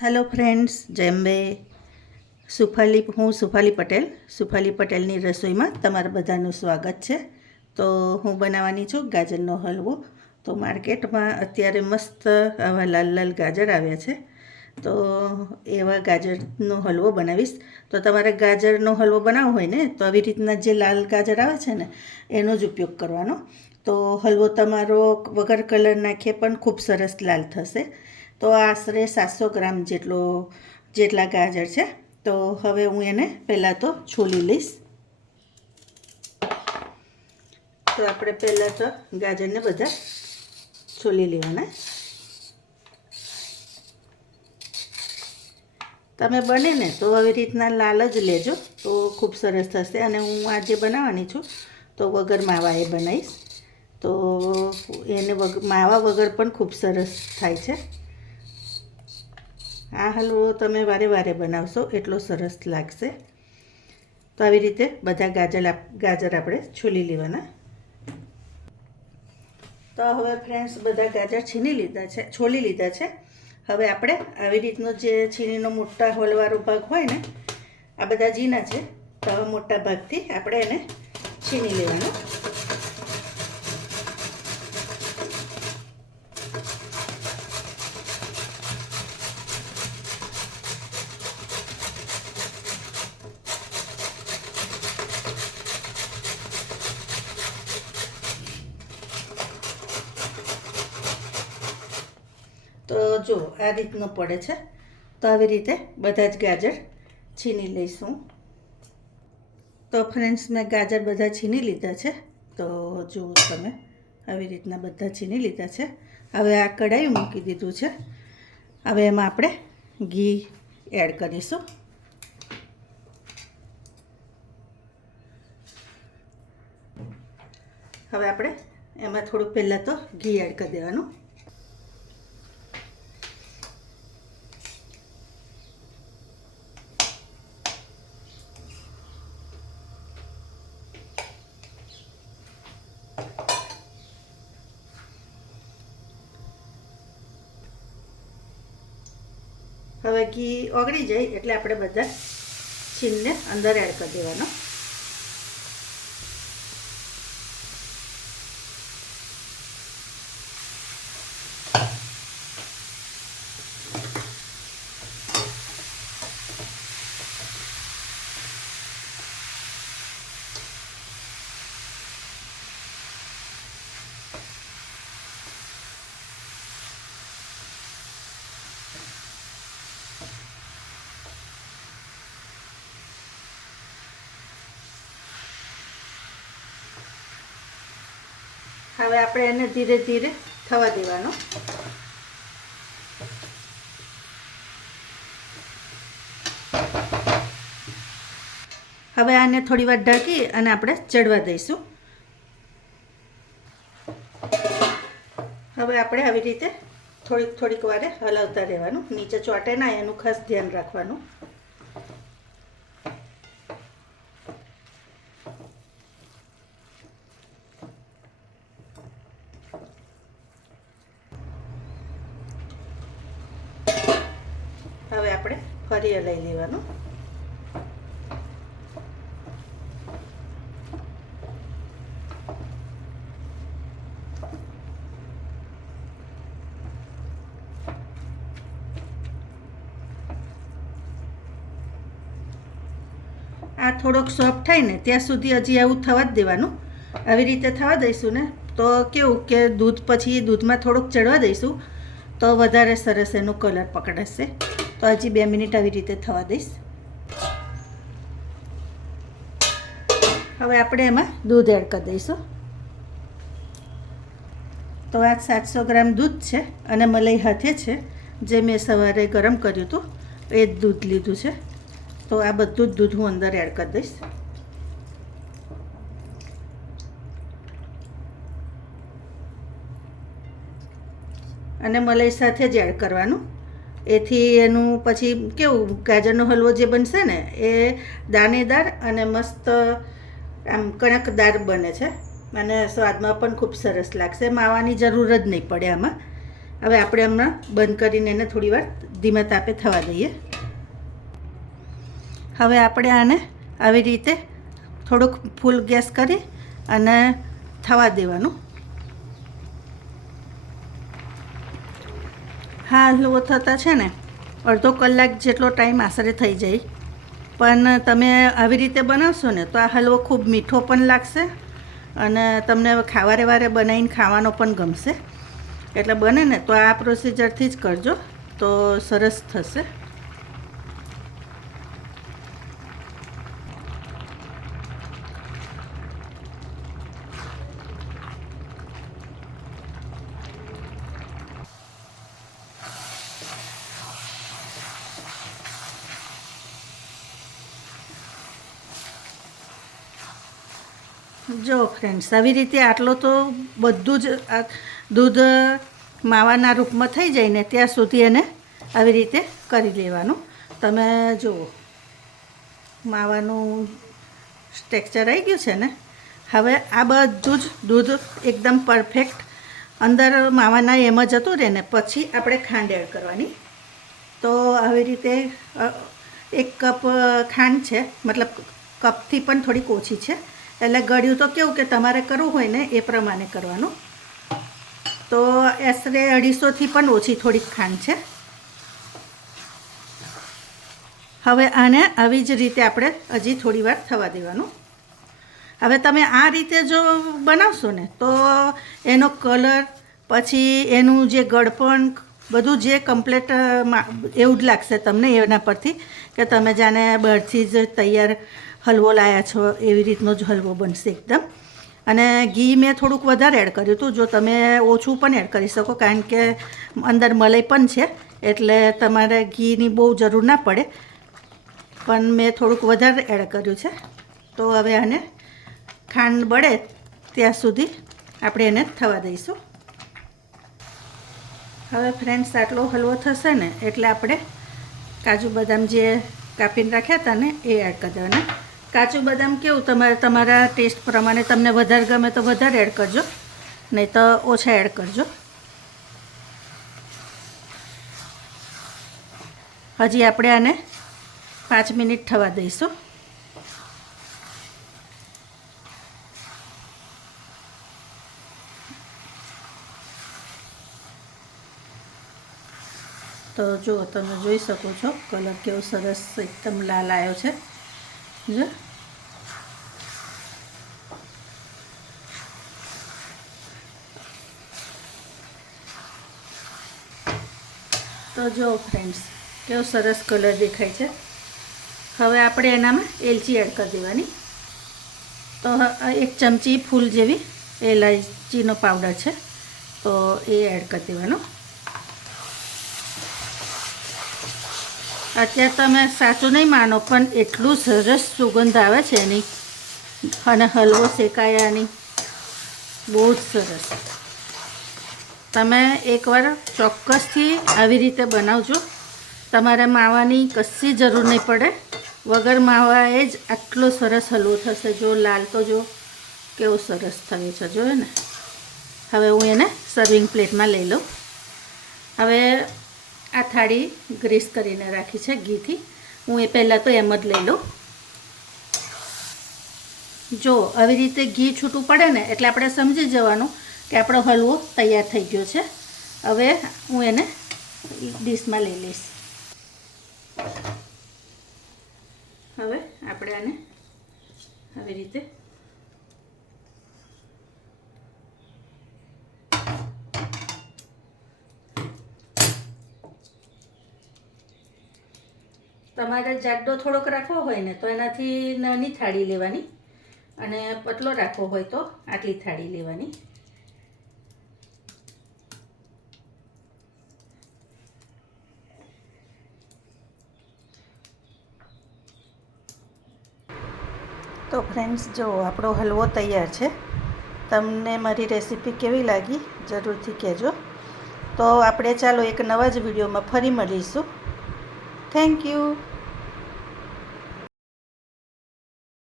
Hello friends, જેમ્બે હું સુફાલી પટેલની રસોઈમાં તમારા બધાનું સ્વાગત છે. તો હું બનાવવાની છું ગાજરનો હલવો. તો માર્કેટમાં અત્યારે મસ્ત આવા લાલ લાલ ગાજર આવ્યા છે. તો એવા ગાજરનો હલવો બનાવીશ. તો તમારે ગાજરનો હલવો બનાવવો હોય ને તો આવી રીતના જે લાલ ગાજર આવે છે ને એનો જ ઉપયોગ કરવાનો. તો હલવો તમારો વગર કલર નાખીએ પણ ખૂબ સરસ લાલ થશે. તો આશરે 700 ગ્રામ જેટલા ગાજર છે. તો હવે હું એને પહેલાં તો છોલી લઈશ. તો આપણે પહેલાં તો ગાજરને બધા છોલી લેવાના. તમે બને ને તો આવી રીતના લાલ જ લેજો તો ખૂબ સરસ થશે. અને હું આજે બનાવવાની છું તો વગર માવા એ બનાવીશ. તો એને માવા વગર પણ ખૂબ સરસ થાય છે. આ હલવો તમે વારે વારે બનાવશો એટલો સરસ લાગશે. તો આવી રીતે બધા ગાજર આપણે છોલી લેવાના. તો હવે ફ્રેન્ડ્સ બધા ગાજર છોલી લીધા છે. હવે આપણે આવી રીતનો જે છીણીનો મોટા હોલવાળો ભાગ હોય ને, આ બધા ઝીણા છે તો હવે મોટા ભાગથી આપણે એને છીણી લેવાનો. તો જો આ રીતનું પડે છે. તો આવી રીતે બધા જ ગાજર છીણી લઈશું. તો ફ્રેન્ડ્સ, મેં ગાજર બધા છીણી લીધા છે. તો જુઓ તમે, આવી રીતના બધા છીણી લીધા છે. હવે આ કઢાઈ મૂકી દીધું છે. હવે એમાં આપણે ઘી એડ કરીશું. હવે આપણે એમાં થોડું પહેલાં તો ઘી એડ કરી દેવાનું. હવે ઘી ઓગળી જાય એટલે આપણે બધા છીણને અંદર એડ કરી દેવાનો. હવે આપણે એને ધીરે ધીરે થવા દેવાનો. હવે આને થોડી વાર ઢાંકી અને આપણે ચડવા દઈશું. હવે આપણે આવી રીતે થોડીક વારે હલાવતા રહેવાનું. નીચે ચોંટે ના એનું ખાસ ધ્યાન રાખવાનું. હવે આપણે ફરી હલાવી લેવાનું. આ થોડોક સોફ્ટ થાય ને ત્યાં સુધી હજી આવું થવા જ દેવાનું. આવી રીતે થવા દઈશું ને તો કેવું કે દૂધમાં થોડુંક ચડવા દઈશું તો વધારે સરસ એનો કલર પકડાશે. તો હજી 2 મિનિટ આવી રીતે થવા દઈશ. હવે આપણે એમાં દૂધ એડ કરી દઈશું. તો આ 700 ગ્રામ દૂધ છે અને મલાઈ હાથે છે જે મેં સવારે ગરમ કર્યું હતું એ જ દૂધ લીધું છે. તો આ બધું જ દૂધ હું અંદર એડ કરી દઈશ. અને મલાઈ સાથે જ એડ કરવાનું. એથી એનું પછી કેવું ગાજરનો હલવો જે બનશે ને એ દાણેદાર અને મસ્ત આમ કણકદાર બને છે અને સ્વાદમાં પણ ખૂબ સરસ લાગશે. માવાની જરૂર જ નહીં પડે આમાં. હવે આપણે હમણાં બંધ કરીને એને થોડીવાર ધીમા તાપે થવા દઈએ. હવે આપણે આને આવી રીતે થોડુંક ફૂલ ગેસ કરી અને થવા દેવાનું. હા, હલવો થતાં છે ને અડધો કલાક જેટલો ટાઈમ આશરે થઈ જાય, પણ તમે આવી રીતે બનાવશો ને તો આ હલવો ખૂબ મીઠો પણ લાગશે અને તમને વારે વારે બનાવીને ખાવાનો પણ ગમશે. એટલે બને ને તો આ પ્રોસિજરથી જ કરજો તો સરસ થશે. જો ફ્રેન્ડ્સ, આવી રીતે આટલો તો બધું જ દૂધ માવાના રૂપમાં થઈ જાય ને ત્યાં સુધી એને આવી રીતે કરી લેવાનું. તમે જુઓ માવાનું ટેક્સચર આવી ગયું છે ને. હવે આ બધું જ દૂધ એકદમ પરફેક્ટ અંદર માવાના એમ જ જતું રહે ને પછી આપણે ખાંડ એડ કરવાની. તો આવી રીતે 1 કપ ખાંડ છે, મતલબ કપથી પણ થોડીક ઓછી છે. એટલે ગળ્યું તો કેવું કે તમારે કરવું હોય ને એ પ્રમાણે કરવાનું. તો આશરે 250થી પણ ઓછી થોડીક ખાંડ છે. હવે આને આવી જ રીતે આપણે હજી થોડી વાર થવા દેવાનું. હવે તમે આ રીતે જો બનાવશો ને તો એનો કલર પછી એનું જે ગળપણ બધું જે કમ્પ્લીટ એવું જ લાગશે તમને એના પરથી કે તમે જાણે બહારથી જ તૈયાર હલવો લાવ્યા છો એવી રીતનો જ હલવો બનશે એકદમ. અને ઘી મેં થોડુંક વધારે એડ કર્યું હતું. જો તમે ઓછું પણ એડ કરી શકો કારણ કે અંદર મલાઈ પણ છે એટલે તમારે ઘીની બહુ જરૂર ના પડે, પણ મેં થોડુંક વધારે એડ કર્યું છે. તો હવે આને ખાંડ બળે ત્યાં સુધી આપણે એને થવા દઈશું. હવે ફ્રેન્ડ્સ, આટલો હલવો થશે ને એટલે આપણે કાજુ બદામ જે કાપીને રાખ્યા હતા ને એ એડ કરી દેવાના. કાજુ બદામ કેવું તમારા ટેસ્ટ પ્રમાણે તમને વધારે ગમે તો વધારે એડ કરજો, નહીં તો ઓછા એડ કરજો. હજી આપણે આને 5 મિનિટ થવા દઈશું. તો જો તમે જોઈ શકો છો કલર કેવો સરસ એકદમ લાલ આવ્યો છે. જો તો જો ફ્રેન્ડ્સ, કેવો સરસ કલર દેખાય છે. હવે આપણે એનામાં એલચી એડ કરી દેવાની. તો 1 ચમચી ફૂલ જેવી એલાયચીનો પાવડર છે તો એ એડ કરી દેવાનો. અત્યારે તમે સાચું નહીં માનો પણ એટલું સરસ સુગંધ આવે છે એની અને હલવો શેકાયાની બહુ જ સરસ. તમે એકવાર ચોક્કસથી આવી રીતે બનાવજો. તમારે માવાની કશી જરૂર નહીં પડે. વગર માવાએ જ આટલો સરસ હલવો થશે. જો લાલ તો જો કેવો સરસ થયો છે, જોયો ને. હવે હું એને સર્વિંગ પ્લેટમાં લઈ લઉં. હવે આ થાળી ગ્રીસ કરીને રાખી છે ઘીથી. હું એ પહેલાં તો એમ જ લઈ લઉં. જો આવી રીતે ઘી છૂટું પડે ને એટલે આપણે સમજી જવાનું કે આપણો હલવો તૈયાર થઈ ગયો છે. હવે હું એને ડીશમાં લઈ લઈશ. હવે આપણે આને આવી રીતે તમારે જાડો થોડોક રાખવો હોય ને તો એનાથી નાની થાળી લેવાની અને પતલો રાખવો હોય તો આટલી થાળી લેવાની. તો ફ્રેન્ડ્સ, જો આપણો હલવો તૈયાર છે. તમને મારી રેસીપી કેવી લાગી જરૂરથી કહેજો. તો આપણે ચાલો એક નવા જ વિડીયોમાં ફરી મળીશું. Thank you.